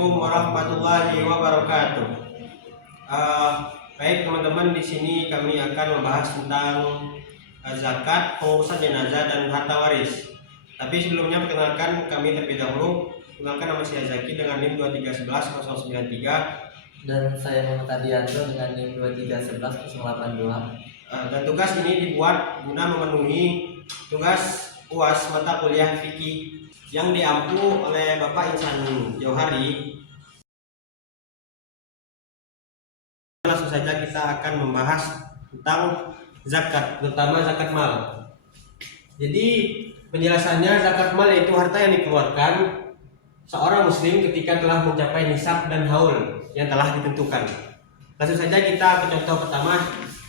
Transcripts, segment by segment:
Assalamualaikum warahmatullahi wabarakatuh. Baik teman-teman, di sini kami akan membahas tentang zakat, pengurusan jenazah dan harta waris. Tapi sebelumnya perkenalkan kami terlebih dahulu. Perkenalkan, nama saya Zaki dengan NIM 2311093 dan saya Muhammad Adianto dengan NIM 2311082. Dan tugas ini dibuat guna memenuhi tugas UAS mata kuliah fikih yang diampu oleh Bapak Insan Jauhari. Langsung saja kita akan membahas tentang zakat, terutama zakat mal. Jadi penjelasannya, zakat mal yaitu harta yang dikeluarkan seorang muslim ketika telah mencapai nisab dan haul yang telah ditentukan. Langsung saja kita ke contoh pertama,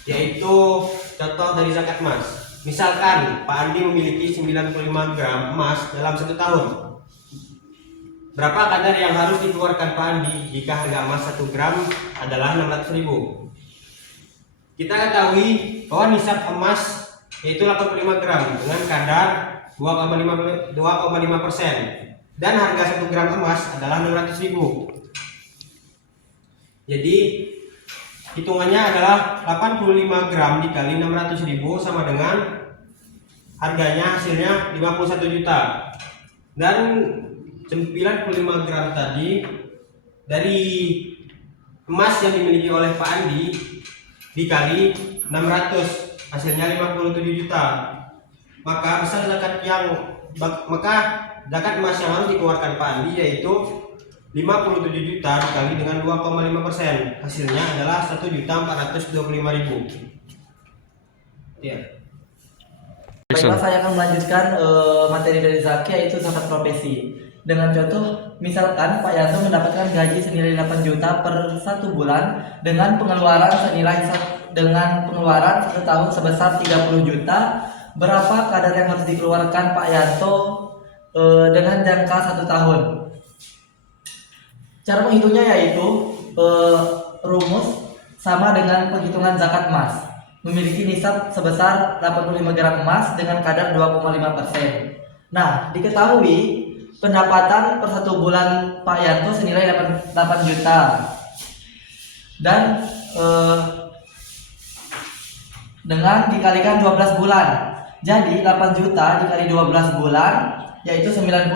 yaitu contoh dari zakat emas. Misalkan Pak Andi memiliki 95 gram emas dalam 1 tahun. Berapa kadar yang harus dikeluarkan Pak Andi jika harga emas 1 gram adalah 600.000? Kita ketahui bahwa nisab emas yaitu 85 gram dengan kadar 2,5% dan harga 1 gram emas adalah 600.000. Jadi hitungannya adalah 85 gram dikali 600.000 sama dengan harganya hasilnya 51 juta. Dan 95 gram tadi dari emas yang dimiliki oleh Pak Andi dikali 600 hasilnya 57 juta. Maka besar zakat emas yang harus dikeluarkan Pak Andi yaitu 57 juta dikali dengan 2,5%, hasilnya adalah 1.425.000. Ya. Baiklah, saya akan melanjutkan materi dari Zaki, yaitu zakat profesi. Dengan contoh, misalkan Pak Yanto mendapatkan gaji senilai 8 juta per 1 bulan dengan pengeluaran 1 tahun sebesar 30 juta. Berapa kadar yang harus dikeluarkan Pak Yanto dengan jangka 1 tahun? Cara menghitungnya yaitu rumus sama dengan penghitungan zakat emas. Memiliki nisab sebesar 85 gram emas dengan kadar 2,5%. Nah, diketahui pendapatan per 1 bulan Pak Yanto senilai 8 juta. Dan dengan dikalikan 12 bulan. Jadi 8 juta dikali 12 bulan yaitu 96.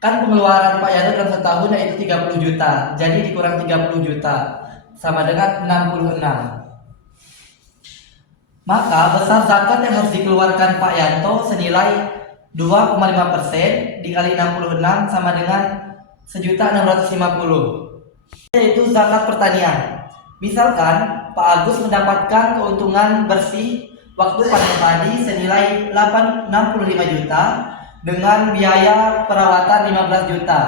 Kan pengeluaran Pak Yanto dalam 1 tahun yaitu 30 juta. Jadi dikurang 30 juta sama dengan 66. Maka besar zakat yang harus dikeluarkan Pak Yanto senilai 2,5% dikali 66 sama dengan 1.650.000. Yaitu zakat pertanian. Misalkan Pak Agus mendapatkan keuntungan bersih waktu panen padi senilai 65 juta dengan biaya perawatan 15 juta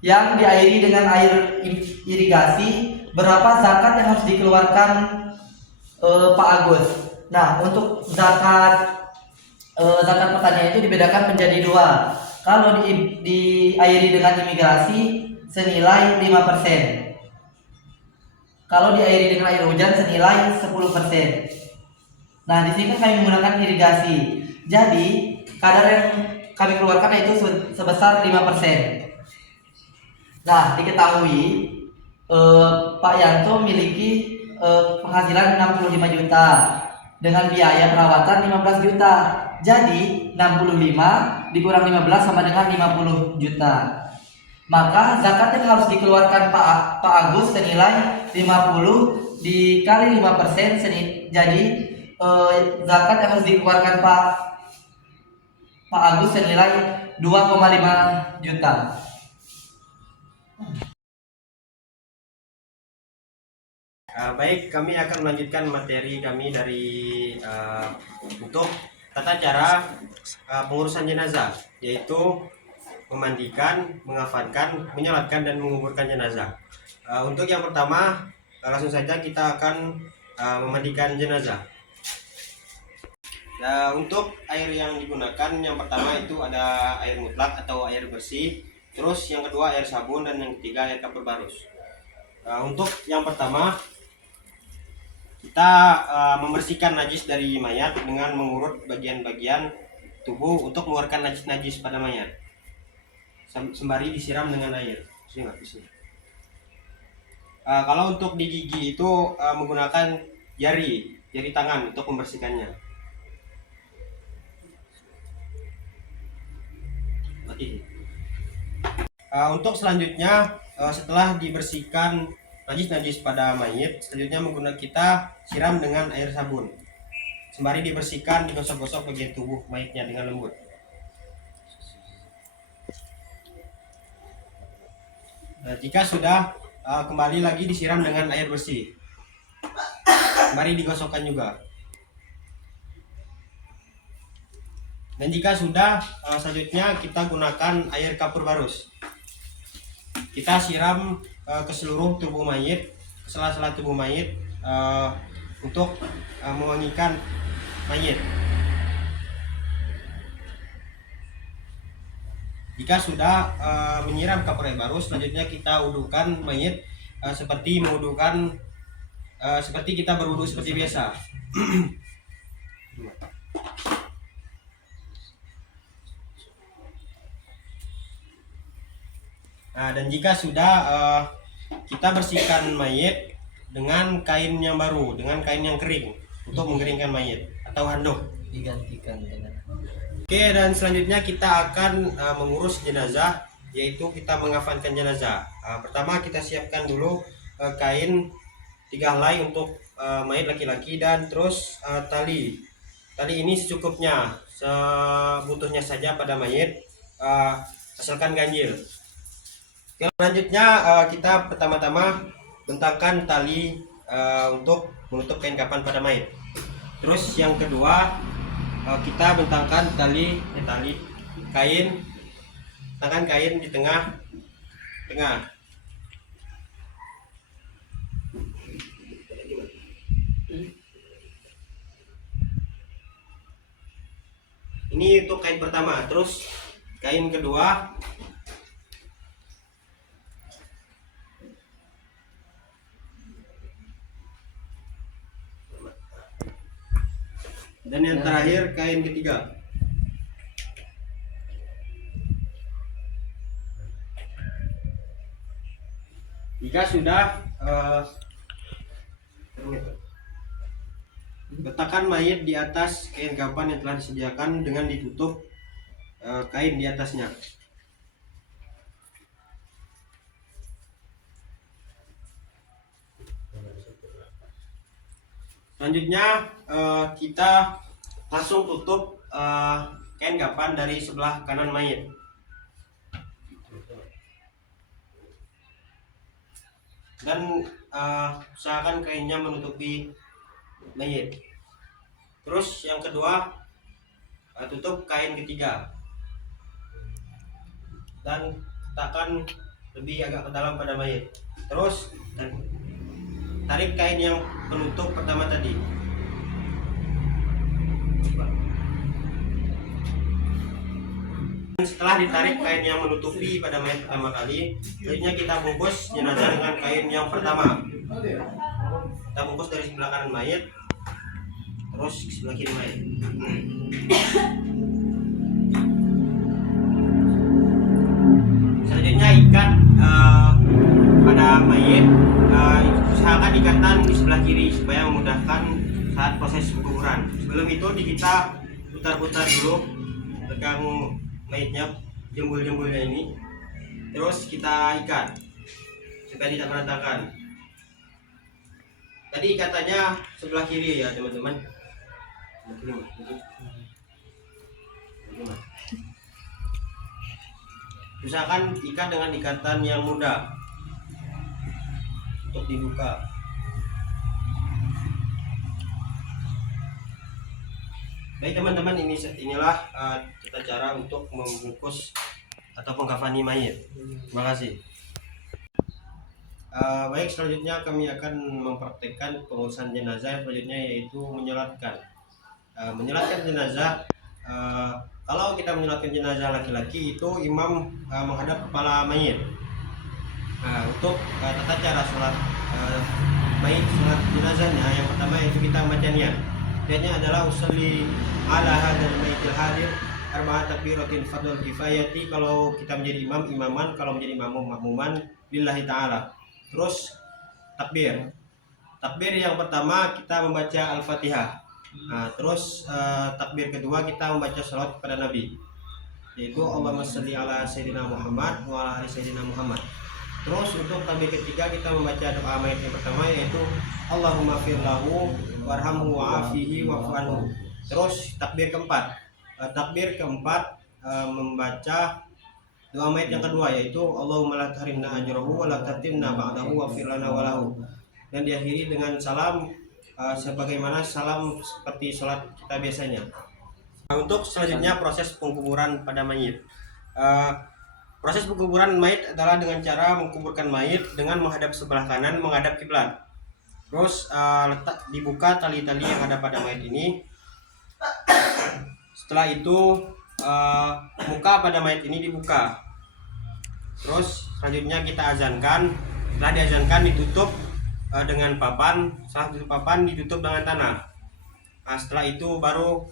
yang diairi dengan air irigasi. Berapa zakat yang harus dikeluarkan Pak Agus? Nah, untuk zakat pertanian itu dibedakan menjadi 2. Kalau diairi dengan imigrasi senilai 5%. Kalau diairi dengan air hujan senilai 10%. Nah, di sini kami menggunakan irigasi. Jadi, kadar yang kami keluarkan yaitu sebesar 5%. Nah, diketahui Pak Yanto memiliki penghasilan 65 juta dengan biaya perawatan 15 juta. Jadi 65 dikurang 15 sama dengan 50 juta. Maka zakat yang harus dikeluarkan Pak Agus senilai 50 dikali 5%, jadi zakat yang harus dikeluarkan Pak Agus senilai 2,5 juta. Baik, kami akan melanjutkan materi kami dari untuk tata cara pengurusan jenazah, yaitu memandikan, mengafankan, menyolatkan, dan menguburkan jenazah. Untuk yang pertama, langsung saja kita akan memandikan jenazah. Untuk air yang digunakan, yang pertama itu ada air mutlak atau air bersih, terus yang kedua air sabun, dan yang ketiga air kapur barus. Untuk yang pertama, kita membersihkan najis dari mayat dengan mengurut bagian-bagian tubuh untuk mengeluarkan najis-najis pada mayat. sembari disiram dengan air. Sini nggak di sini. Kalau untuk di gigi itu menggunakan jari tangan untuk membersihkannya. Untuk selanjutnya setelah dibersihkan najis-najis pada mayit, selanjutnya kita siram dengan air sabun. Sembari dibersihkan, digosok-gosok bagian tubuh mayitnya dengan lembut. Nah, jika sudah kembali lagi disiram dengan air bersih. Sembari digosokkan juga. Dan jika sudah, selanjutnya kita gunakan air kapur barus. Kita siram ke seluruh tubuh mayit, ke sela-sela tubuh mayit untuk mewangikan mayit. Jika sudah menyiram kapur barus, selanjutnya kita wudukan mayit seperti kita berwudu seperti biasa. Nah, dan jika sudah kita bersihkan mayit dengan kain yang baru, dengan kain yang kering untuk mengeringkan mayit atau handuk. Digantikan dengan. Oke, dan selanjutnya kita akan mengurus jenazah, yaitu kita mengafankan jenazah. Pertama kita siapkan dulu kain 3 helai untuk mayit laki-laki, dan terus tali ini secukupnya, sebutuhnya saja pada mayit, asalkan ganjil. Oke, selanjutnya kita pertama-tama bentangkan tali untuk menutup kain kafan pada mayit. Terus yang kedua kita bentangkan kain di tengah. Ini untuk kain pertama. Terus kain kedua dan yang terakhir kain ketiga. Jika sudah letakkan mayit di atas kain kafan yang telah disediakan dengan ditutup kain di atasnya. Selanjutnya kita langsung tutup kain kafan dari sebelah kanan mayit. Dan usahakan kainnya menutupi mayit. Terus yang kedua, tutup kain ketiga dan letakkan lebih agak ke dalam pada mayit. Terus tarik kain yang penutup pertama tadi. Setelah ditarik kain yang menutupi pada mayat pertama kali, selanjutnya kita bungkus jenazah dengan kain yang pertama. Kita bungkus dari sebelah kanan mayat, terus ke sebelah kiri mayat. Selanjutnya ikat pada mayat, usahakan ikatan di sebelah kiri supaya memudahkan saat proses penguburan. Sebelum itu kita putar-putar dulu pegang mayatnya, jembul-jembulnya ini, terus kita ikat supaya tidak berantakan. Tadi ikatannya sebelah kiri ya teman-teman. Usahakan ikat dengan ikatan yang mudah untuk dibuka. Baik teman-teman, inilah tata cara untuk membungkus atau mengkafani mayit. Terima kasih. Baik, selanjutnya kami akan mempraktekkan pengurusan jenazah selanjutnya, yaitu menyolatkan. Menyolatkan jenazah, kalau kita menyolatkan jenazah laki-laki itu imam menghadap kepala mayit. Untuk tata cara sholat mayit, sholat jenazahnya, yang pertama yaitu kita baca niat. Niatnya adalah usolli ala hadzal maitil hadir arba'at takbiratin fardhu kifayati, kalau kita menjadi imam imaman, kalau menjadi makmum makmuman lillahi ta'ala. Terus takbir. Takbir yang pertama kita membaca Al-Fatihah. Nah, terus takbir kedua kita membaca salawat kepada Nabi, yaitu Allahumma shalli ala sayyidina Muhammad wa ala ali sayyidina Muhammad. Terus untuk takbir ketiga kita membaca doa mayit yang pertama, yaitu Allahumma firlahu warhamhu wa'afihi wa'fu anhu. Terus takbir keempat membaca doa mayit yang kedua, yaitu Allahumma la tahrimna ajrahu wa la tatimna ba'dahu wa firlana walahu. Dan diakhiri dengan salam sebagaimana salam seperti sholat kita biasanya. Untuk selanjutnya proses pengkuburan pada mayit. Proses pengkuburan mayit adalah dengan cara menguburkan mayit dengan menghadap sebelah kanan, menghadap kiblat. Terus dibuka tali-tali yang ada pada mayit ini. Setelah itu muka pada mayit ini dibuka. Terus selanjutnya kita azankan. Setelah diazankan ditutup dengan papan. Setelah ditutup papan ditutup dengan tanah. Nah, setelah itu baru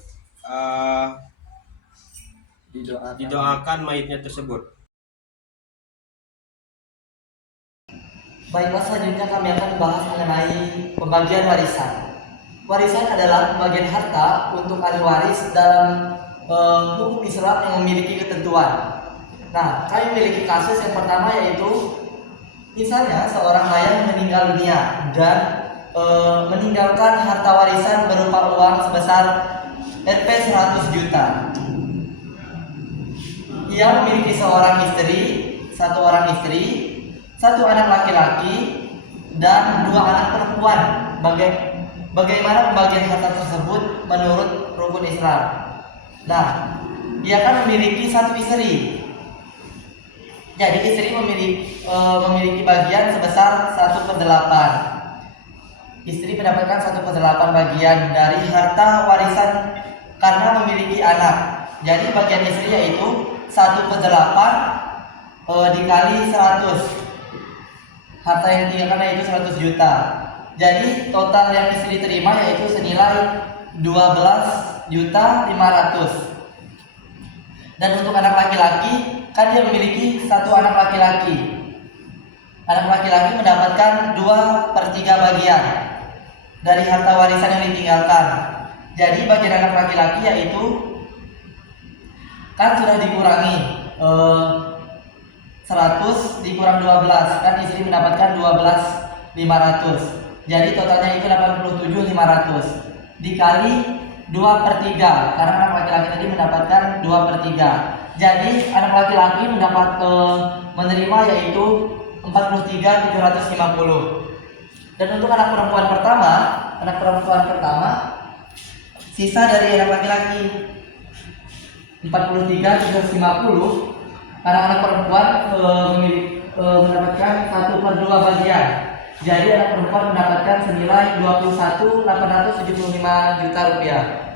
didoakan mayitnya tersebut. Baiklah, selanjutnya kami akan membahas mengenai pembagian warisan. Warisan adalah pembagian harta untuk ahli waris dalam hukum Islam yang memiliki ketentuan. Nah, kami memiliki kasus yang pertama, yaitu misalnya seorang ayah meninggal dunia dan meninggalkan harta warisan berupa uang sebesar Rp 100 juta. Ia memiliki satu orang istri, satu anak laki-laki, dan 2 anak perempuan. Bagaimana pembagian harta tersebut menurut rukun Islam? Nah, ia kan memiliki 1 istri. Jadi istri memiliki bagian sebesar 1/8. Istri mendapatkan 1/8 bagian dari harta warisan karena memiliki anak. Jadi bagian istri yaitu 1/8 dikali 100. Harta yang ditinggalkan yaitu 100 juta. Jadi total yang istri terima yaitu senilai 12.500.000. Dan untuk anak laki-laki, kan dia memiliki 1 anak laki-laki. Anak laki-laki mendapatkan 2/3 bagian dari harta warisan yang ditinggalkan. Jadi bagian anak laki-laki yaitu kan sudah dikurangi 100 dikurang 12, kan istri mendapatkan 12.500. Jadi totalnya itu 87.500 dikali 2/3, karena anak laki-laki tadi mendapatkan 2/3. Jadi anak laki-laki mendapat menerima yaitu 43.750. Dan untuk anak perempuan pertama sisa dari anak laki-laki 43.750, anak-anak perempuan mendapatkan 1/2 bagian. Jadi anak perempuan mendapatkan senilai 21.875 juta rupiah.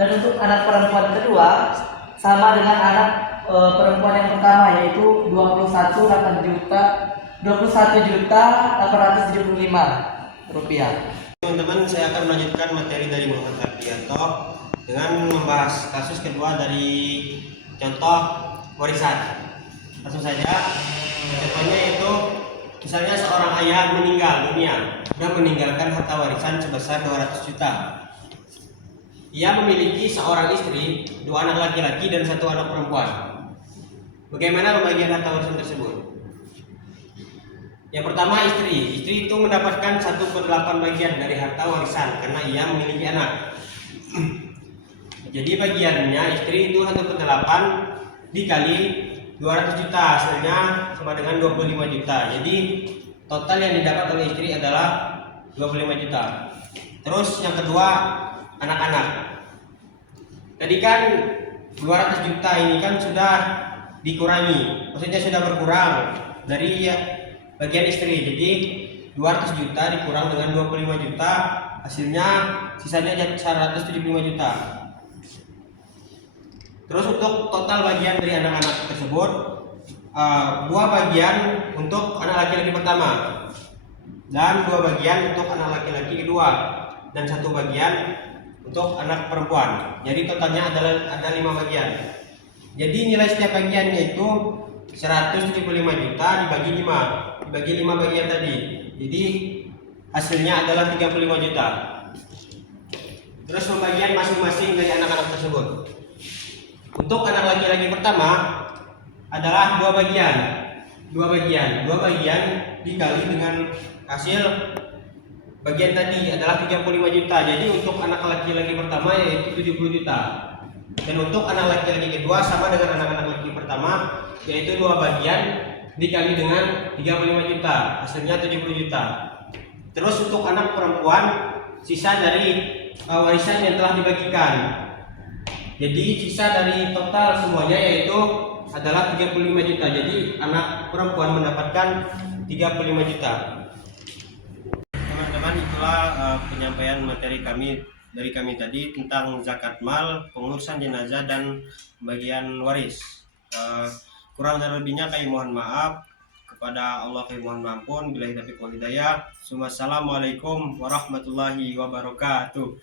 Dan untuk anak perempuan kedua sama dengan anak perempuan yang pertama, yaitu 21.875 rupiah. Teman-teman, saya akan melanjutkan materi dari Muhammad Hardianto dengan membahas kasus kedua dari contoh warisan. Langsung saja, contohnya yaitu misalnya seorang ayah meninggal dunia dan meninggalkan harta warisan sebesar 200 juta. Ia memiliki seorang istri, 2 anak laki-laki dan 1 anak perempuan. Bagaimana pembagian harta warisan tersebut? Yang pertama, istri itu mendapatkan 1/8 bagian dari harta warisan karena ia memiliki anak. Jadi bagiannya istri itu 1/8 dikali 200 juta, hasilnya sama dengan 25 juta. Jadi total yang didapat oleh istri adalah 25 juta. Terus yang kedua, anak-anak. Tadi kan 200 juta ini kan sudah dikurangi, maksudnya sudah berkurang dari bagian istri. Jadi 200 juta dikurang dengan 25 juta, hasilnya sisanya 175 juta. Terus untuk total bagian dari anak-anak tersebut, 2 bagian untuk anak laki-laki pertama dan 2 bagian untuk anak laki-laki kedua dan 1 bagian untuk anak perempuan. Jadi totalnya ada 5 bagian. Jadi nilai setiap bagiannya itu 175 juta dibagi 5 bagian tadi. Jadi hasilnya adalah 35 juta. Terus pembagian masing-masing dari anak-anak tersebut. Untuk anak laki-laki pertama adalah dua bagian dikali dengan hasil bagian tadi adalah 35 juta. Jadi untuk anak laki-laki pertama yaitu 70 juta. Dan untuk anak laki-laki kedua sama dengan anak-anak laki pertama, yaitu dua bagian dikali dengan 35 juta, hasilnya 70 juta. Terus untuk anak perempuan, sisa dari warisan yang telah dibagikan. Jadi sisa dari total semuanya yaitu adalah 35 juta. Jadi anak perempuan mendapatkan 35 juta. Teman-teman, itulah penyampaian materi dari kami tadi tentang zakat mal, pengurusan jenazah dan pembagian waris. Kurang dan lebihnya kami mohon maaf. Kepada Allah kami mohon ampun. Billahi taufiq wal hidayah. Wassalamualaikum warahmatullahi wabarakatuh.